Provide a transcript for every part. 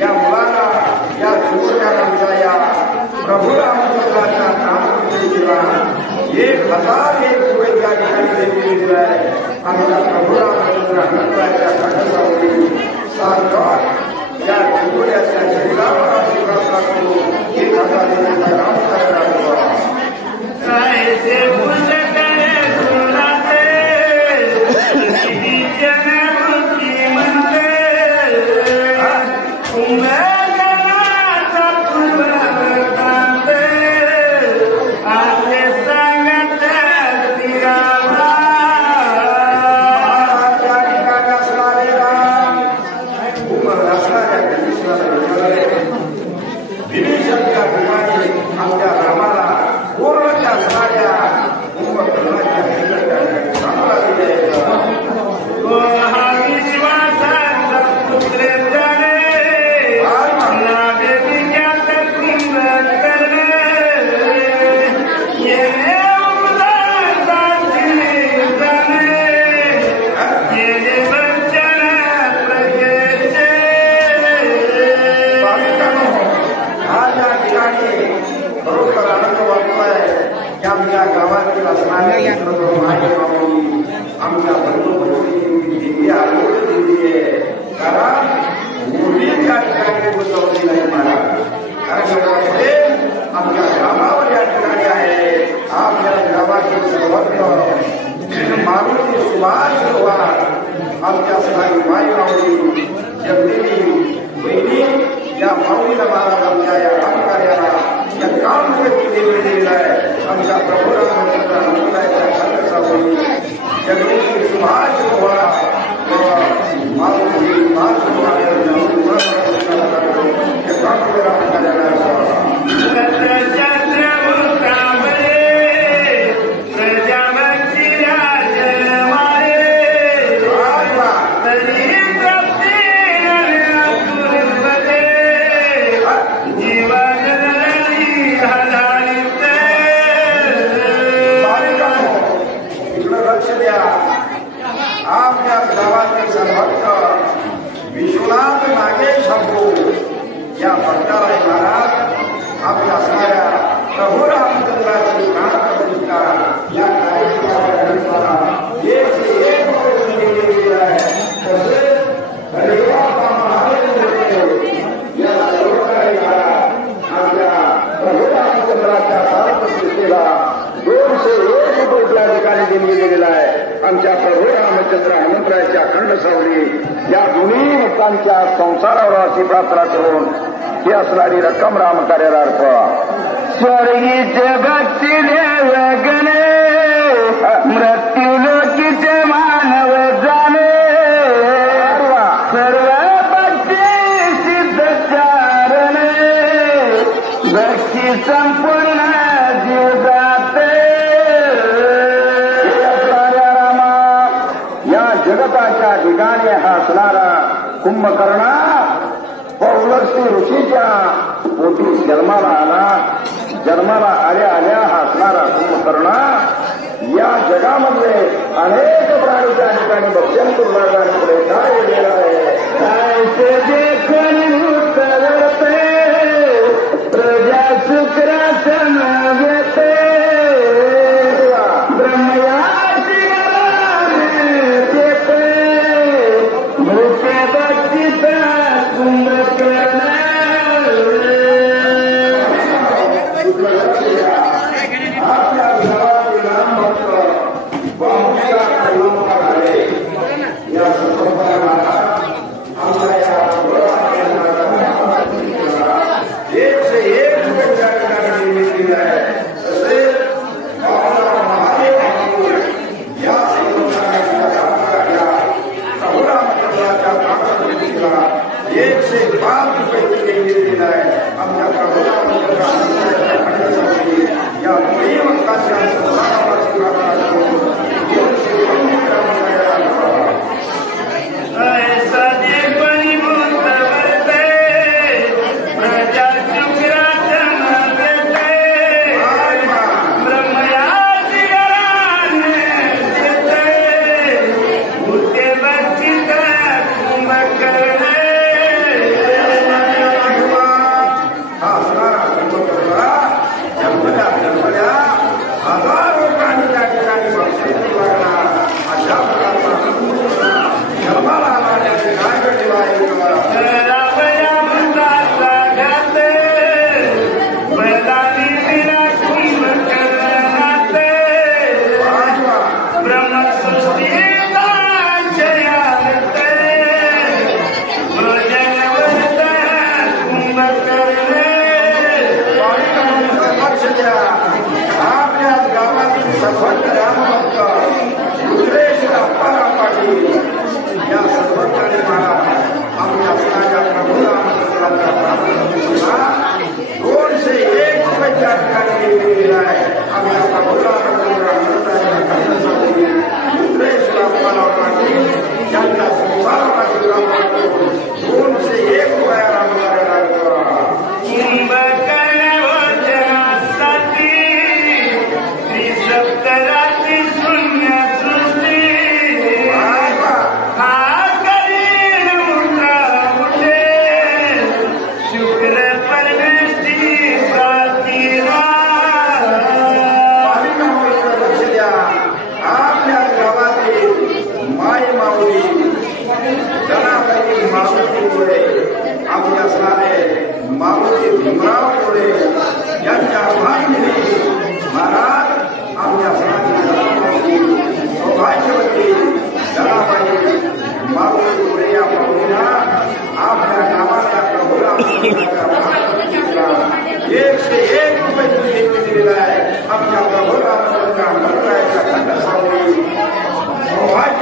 या मुलांना या जुळणाऱ्या प्रभू रामचंद्राच्या नामकृतीला 1001 रुपये त्या ठिकाणी दिलेले आहे. आमच्या प्रभू रामचंद्र हनुमानाच्या खंडसावरी सारखं या जुळण्याच्या शरीरावर आशीर्वाद करू 1000 रुपये राम करायला आमच्या बंधू कारण मुली त्या ठिकाणी बसवली नाही मला आमच्या गावावर या ठिकाणी आहे. आपल्या गावाचे सर्वत्र मारुती सुभाष आमच्या सगळी माई माऊली जगदेवी वहिनी या माऊलीला महाराज आमच्या या काम कार्याला या काम दिलेलं आहे. आमच्या प्रभू रामचंद्र हनुमानाच्या खंडसावरी जगदेवी सुभाष मारुती आपल्या गावातील सर्वत्र विश्वनाथ नागेश प्रभू या भक्ताला महाराज आपल्या असणाऱ्या प्रभू रामचंद्राची प्राणप्रतिष्ठा या कार्यक्रमाला आपल्या प्रभू रामचंद्राच्या प्राणप्रतिष्ठेला 201 रुपये त्या ठिकाणी देणगी दिलेला आहे. आमच्या प्रभू रामचंद्र हनुमानाच्या खंडसावली या दोन्ही भक्तांच्या संसारावर आशीर्वाद करून ही असणारी रक्कम राम कार्यार्थ स्वर्गीचे भक्ती देव गणे मृत्यू लोकीचे मानव जाणे सर्व भक्ती सिद्ध चारणे भक्ती संपूर्ण जीव जाते. जगताच्या ठिकाणी असणारा कुंभकर्णा पौलस्ती ऋषीच्या पोटी जन्माला आल्या असणारा कुंभकर्णा या जगामध्ये अनेक प्राणीच्या ठिकाणी भक्षण करू लागला आणि पुढे काय गेलेला आहे प्रजा शुक्रासन घेते आपल्या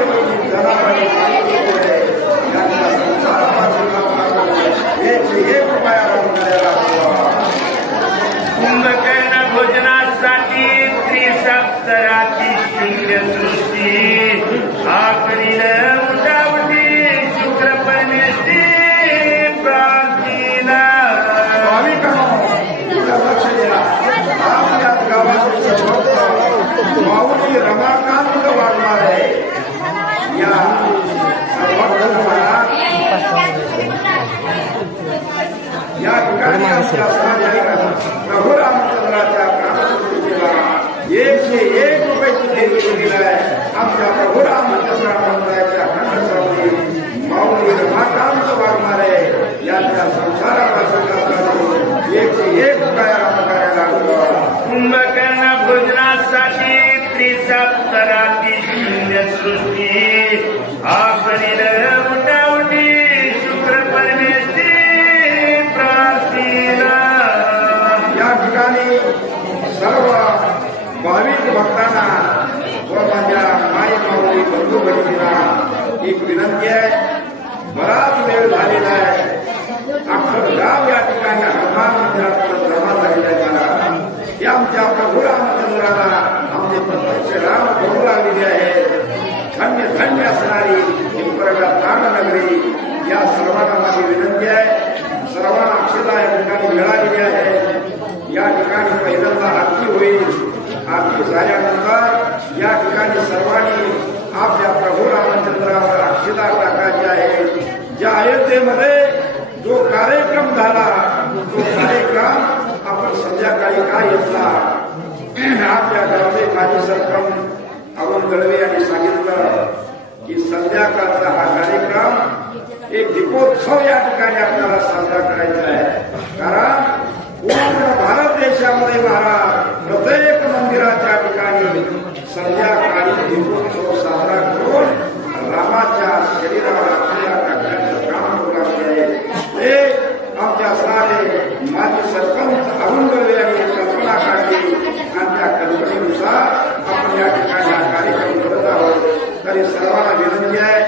मातेबहिणी जनाबाई यांच्या संसारापासून एक रुपया करायला कुंभकर्ण भोजनासाठी त्रिसप्तराती शून्य सृष्टी आकरील उठावटी शुक्र परमेष्ठी प्राप्तीला लक्ष द्या आपल्या गावातील भक्त माऊली रमाकांत वाढणार आहे या या ठिकाणी प्रभू रामचंद्राच्या प्राणस्मृतीला 101 रुपयाची देणगी दिलेली आहे आमच्या प्रभू रामचंद्र मंदिराच्या खंडसावली माऊली रमाकांत वाढणार आहे यांच्या संसारापासून 101 रुपया करायला कुंभकर्ण भोजनासाठी त्रिसप्तराती शून्य सृष्टी आकरील उठावटी शुक्र परमेष्ठी प्रार्थीला या ठिकाणी सर्व भाविक भक्तांना व माझ्या माई माऊली बंधू भगिनींना एक विनंती आहे बराच वेळ झालेला आहे अख्खं गाव या ठिकाणी हनुमान मंदिरात जमा झालेला आहे हे आमच्या प्रभू रामचंद्राला आमचे प्रत्यक्ष राम बघू लागलेले आहे धन्य धन्य असणारी ही प्रगत नगरी या सर्वांना माझी विनंती आहे सर्वांना अक्षता या ठिकाणी मिळालेली आहे या ठिकाणी पहिल्यांदा आरती होईल आरती झाल्यानंतर या ठिकाणी सर्वांनी आपल्या प्रभू रामचंद्रावर अक्षता टाकायची आहे ज्या अयोध्येमध्ये जो कार्यक्रम झाला तो कार्यक्रम आपण संध्याकाळी काय घेतला आपल्या गावचे माजी सरपंच अरुण दळवे यांनी सांगितलं की संध्याकाळचा हा कार्यक्रम एक दीपोत्सव या ठिकाणी आपल्याला साजरा करायचा आहे कारण पूर्ण भारत देशामध्ये महाराज प्रत्येक मंदिराच्या ठिकाणी संध्याकाळी दीपोत्सव साजरा करून रामाच्या शरीरावर आपल्या टाकण्याचं काम करू लागले ते आमच्या सारे माजी सरपंच अरुण दळवे यांनी कल्पना काढली आणि त्या कल्पनेनुसार आपण या ठिकाणी हा कार्यक्रम करत आहोत तरी सर्वांना विनंती आहे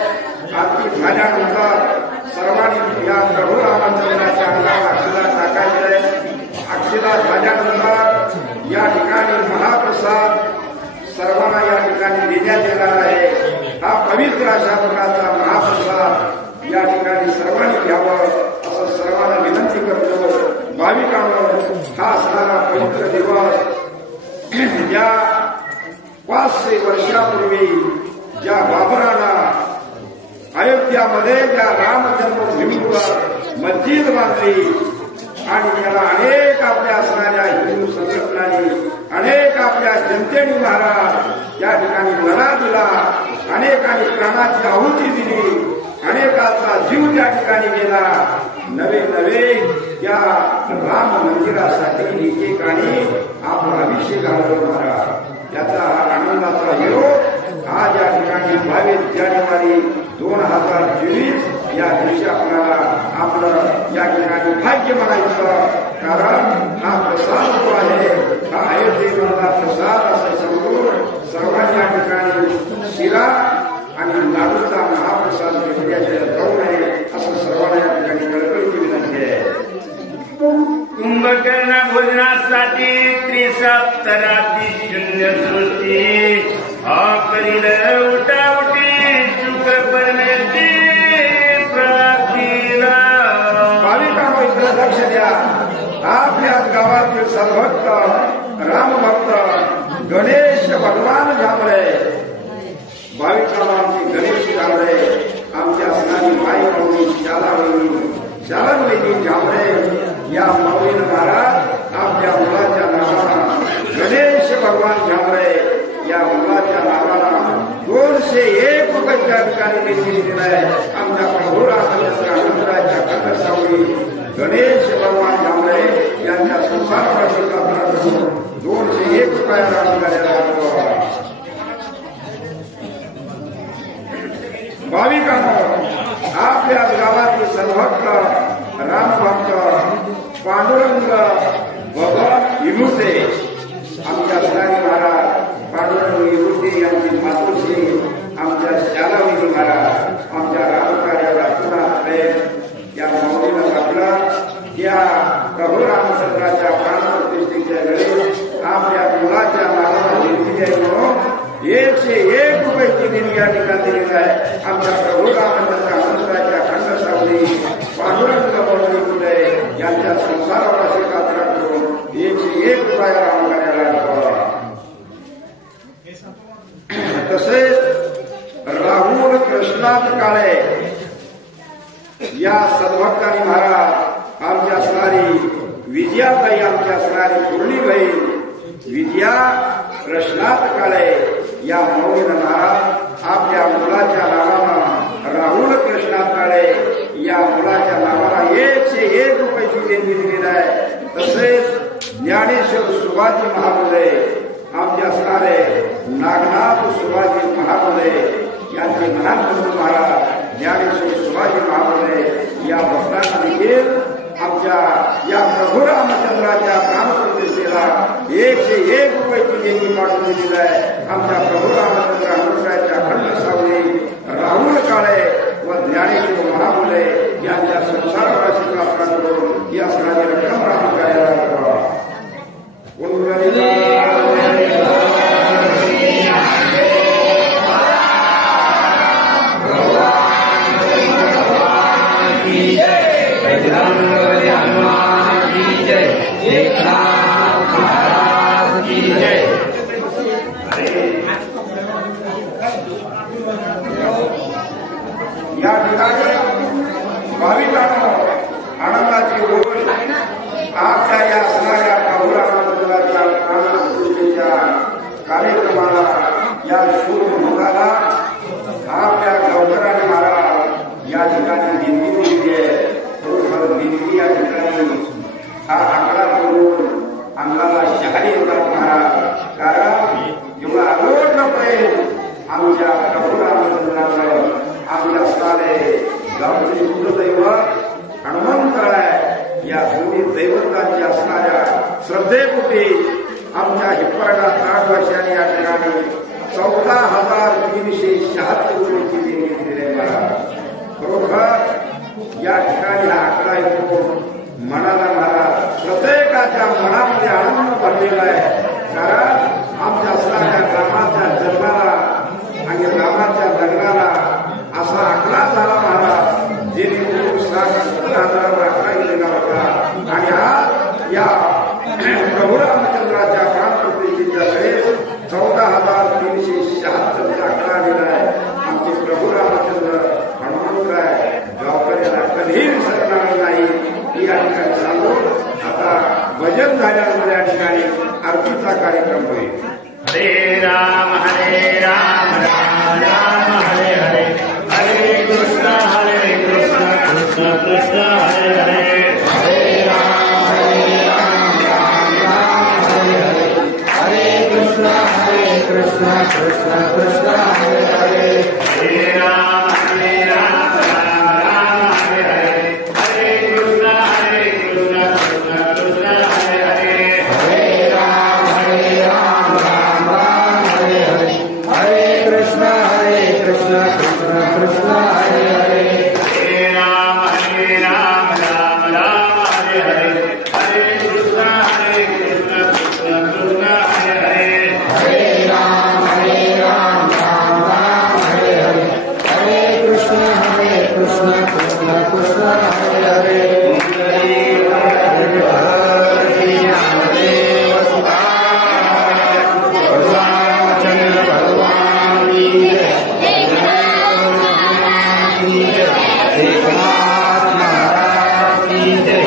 आरती झाल्यानंतर सर्वांनी या प्रभू रामचंद्राच्या अंगावर अक्षता टाकायचे आहे अक्षता झाल्यानंतर या ठिकाणी महाप्रसाद सर्वांना या ठिकाणी देण्यात येणार आहे हा पवित्र अशा प्रकारचा महाप्रसाद या ठिकाणी सर्वांनी घ्यावं असं सर्वांना विनंती करतो भाविकांवर हा असणारा पवित्र दिवस ज्या 500 वर्षापूर्वी ज्या बाबराला अयोध्यामध्ये ज्या राम जन्मभूमीवर मस्जिद बांधली आणि त्याला अनेक आपल्या असणाऱ्या हिंदू संघटनांनी अनेक आपल्या जनतेने महाराज त्या ठिकाणी लढा दिला अनेकांनी प्राणाची आहुती दिली अनेकाचा जीव त्या ठिकाणी गेला नवे नवे त्या राम मंदिरासाठी एकेकाने आपला अभिषेक घालवला महाराज याचा आनंदाचा योग आज या ठिकाणी 22 जानेवारी 2024 या दिवशी आपल्याला आपलं या ठिकाणी भाग्य म्हणायचं कारण हा प्रसाद जो आहे हा अयोध्येमधला प्रसाद असं समजून सर्वांनी या ठिकाणी शिरा आणि लाडूचा महाप्रसाद घेतल्याशिवाय जाऊ नये असं सर्वांना या ठिकाणी कळकळीची विनंती आहे कुंभकर्ण भोजनासाठी त्रिसप्तराती शून्य सृष्टी आकरील उठावटी शुक्र परमेष्ठी प्रार्थीला भाविकांनो इकडे लक्ष द्या आपल्या गावातील सर्वभक्त रामभक्त गणेश भगवान झांबळे भाविकांना आमची गणेश झांबळे आमच्या असणारी माई माऊली शालन वहिनी झांबळे या माऊली महाराज आपल्या मुलाच्या नावाला गणेश भगवान झांबळे या मुलाच्या नावाला 201 रुपये त्या ठिकाणी देणगी दिलाय आमच्या प्रभू रामचंद्राच्या खंडसावली गणेश भगवान झांबळे यांच्या संसारापासून 201 रुपया दान करायला भाविकांनो आपल्या गावातील सर्वभक्त रामभक्त पांडुरंग भगवान विमुते आमच्या असणारी महाराज पांडुरंग विमुते यांची मातोश्री आमच्या शालाविधी महाराज आमच्या रामकार्याला पुन्हा या माऊलीला जपला या प्रभू रामचंद्राच्या प्राणप्रतिष्ठेच्या वेळी आपल्या मुलाच्या नावाला घेतली आहे म्हणून 101 रुपयाची देणी या ठिकाणी दिलेली आहे. आमच्या प्रभू रामचंद्र हनुमंताच्या खंडसावली पांडुरंग बोलणे यांच्या संसाराला स्वीकार करून 101 रुपया रामकार्याला ठेवा. तसेच राहुल कृष्णात काळे या सद्भक्तांनी महाराज आमच्या असणारी विजयाताई आमच्या असणारी पूर्णी बहीण विजया कृष्णात काळे या मौलीनं महाराज आपल्या मुलाच्या नावानं राहुल कृष्णात काळे या मुलाच्या नावाला 101 रुपयाची देणगी दिलेली आहे. तसेच ज्ञानेश्वर सुभाजी महामुले आमचे असणारे नागनाथ सुभाजी महामुले यांचे महान बंधू महाराज ज्ञानेश्वर सुभाजी महामुले या भक्तांना देखील आमच्या या प्रभू रामचंद्राच्या प्राणप्रतिष्ठेला 101 रुपयाची देणगी पाठवून दिलेली आहे. आमच्या प्रभू रामचंद्र हनुमंताच्या खंडसावली राहुल काळे व ज्ञानेश्वर महामुले यांच्या संसाराची प्रार्थना करून या असणारी रक्कम रामकार्याला करावा. या ठिकाणी भाविकांनो आनंदाची ओढ आपल्या या असणाऱ्या प्रभू रामचंद्राच्या प्राणप्रतिष्ठेच्या कार्यक्रमाला या शुभ मुखाला आपल्या गौधराने महाराज या ठिकाणी देणगी दिली आहे. देणगी या ठिकाणी हा आकडा करून अंगाला शहारी होतात महाराज. कारण एवढा अलोट प्रेम आमच्या प्रभू रामचंद्राचं आमच्या असणारे गावचे कुलदैवत हनुमंतराय या दोन्ही दैवतांच्या असणाऱ्या श्रद्धेपोटी आमच्या हिप्परडा ताडवाशाने या ठिकाणी 14,376 रुपयाची देणगी दिलेली आहे महाराज. बरोबर या ठिकाणी हा आकडा ऐकून मनाला महाराज प्रत्येकाच्या मनामध्ये आनंद भरलेला आहे. कारण आमच्या असणाऱ्या रामाच्या जन्माला आणि रामाच्या लग्नाला असा आकडा झाला महाराज जेणेकरून 70,000 आकडा गेलेला होता. आणि हा या प्रभू रामचंद्राच्या प्राणप्रतिष्ठेच्या वेळेस 14,376 आकडा आलेला आहे. आमचे प्रभू रामचंद्र हनुमंतराय गावकऱ्याला कधीही विसरणार नाही ही या ठिकाणी सांगून आता भजन झाल्यानंतर या ठिकाणी आरतीचा कार्यक्रम होईल. हरे राम राम राम हरे हरे हरे कृष्ण कृष्ण कृष्ण हरे हरे हरे राम राम राम हरे हरे हरे कृष्ण कृष्ण कृष्ण हरे हरे हरे राम राम राम हरे हरे हरे कृष्ण कृष्ण कृष्ण हरे हरे हरे राम राम राम हरे हरे हरे कृष्ण कृष्ण कृष्ण हरे हरे हरे राम राम राम हरे हरे हरे कृष्ण कृष्ण कृष्ण हरे हरे हरे राम राम राम हरे हरे हरे कृष्ण कृष्ण कृष्ण हरे हरे चंद्र भगवान एकनाथ महाराज की जय.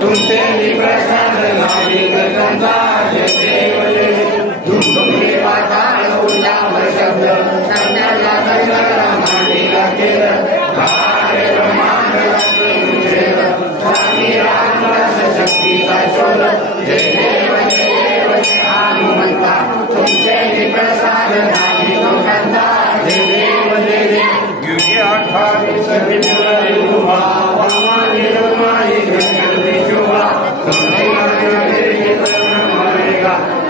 तुमचे प्रसाद नाविक गंगा जय देव जय तुमचे पाताळ उंडावर शब्द संध्याला गंगा मांडीला केलं कार्य ब्रह्मांड स्वामी रामदास शक्तीचा शोध जय देव हनुमंता तुमचे प्रसाद नाविक गंगा जय देव जय युगे 28 निर्गुहा वामानी रमाई गणपती शोभा संदेगा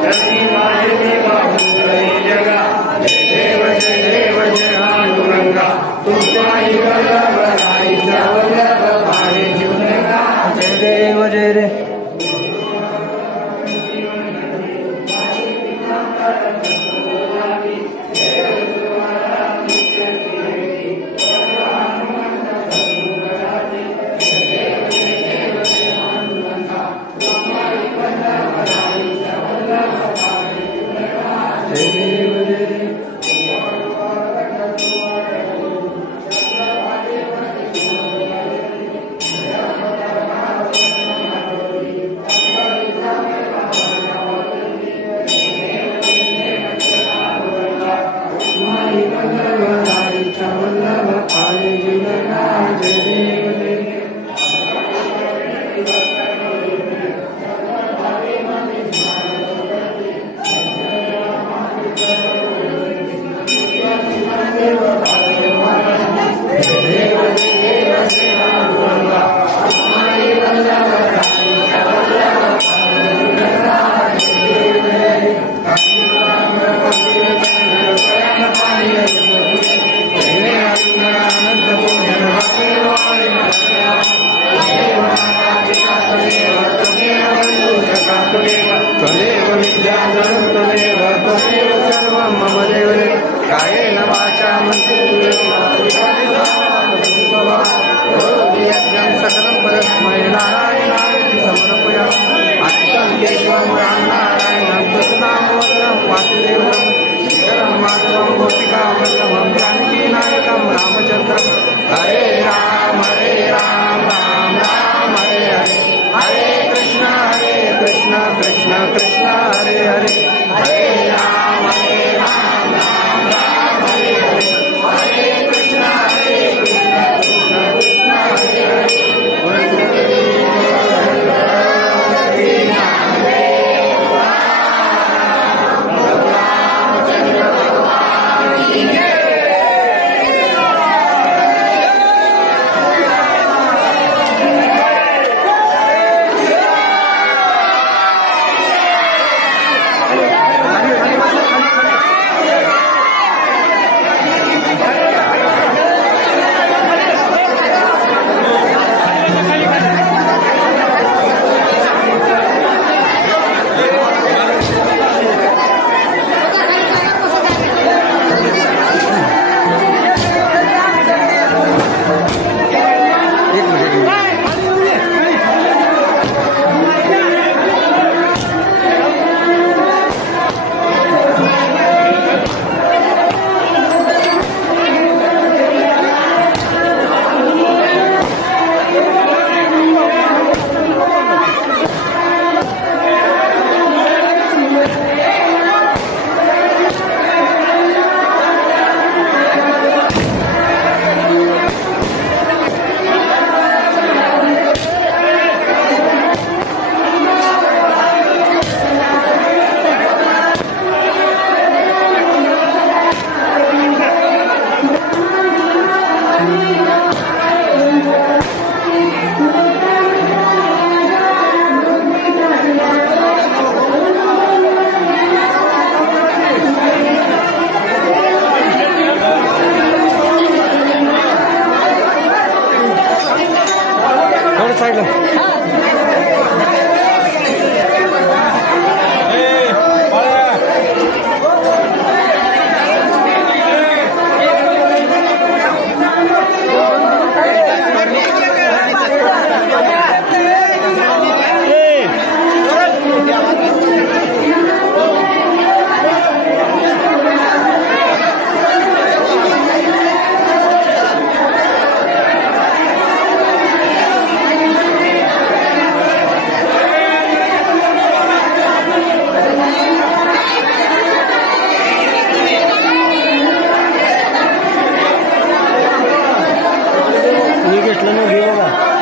रती माये देवा जगा जय देव जय हनुमंता तुमच्या वल्लभराईचा वल्लभ पाहे जीवनगा जय देव जय रे बघा